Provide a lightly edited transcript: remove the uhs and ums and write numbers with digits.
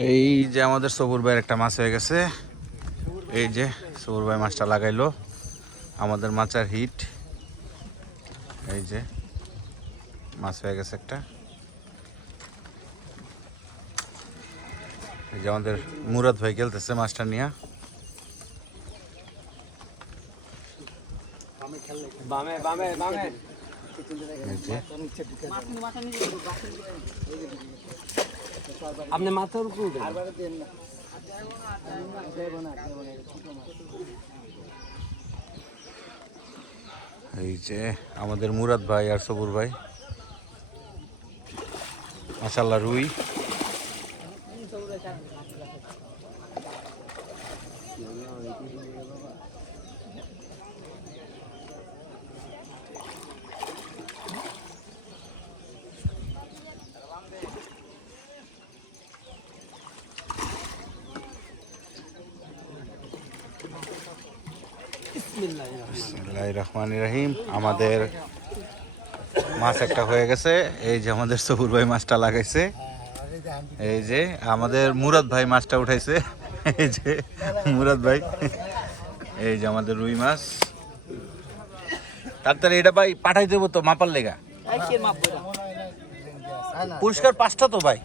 এই যে আমাদের সবুর ভাইয়ের একটা মাছ হয়ে গেছে। এই যে সবুর ভাই মাছটা লাগাইলো, আমাদের মাছের হিট। এই যে মাছ হয়ে গেছে একটা। এই যে আমাদের মুরাদ ভাই খেলতেছে মাছটা নিয়ে। আপনি মাথার উপর এই যে আমাদের মুরাদ ভাই আর সবুর ভাই, মাশাআল্লাহ রুই। বিসমিল্লাহির রহমানির রহিম। আমাদের মাছ একটা হয়ে গেছে। এই যে আমাদের সবুর ভাই মাছটা লাগাইছে। এই যে আমাদের মুরাদ ভাই মাছটা উঠাইছে। এই যে মুরাদ ভাই, এই যে আমাদের রুই মাছ। তাড়াতাড়ি এটা ভাই পাঠাই দেবো তো মাপার লেগা। পুরস্কার 5টা তো ভাই।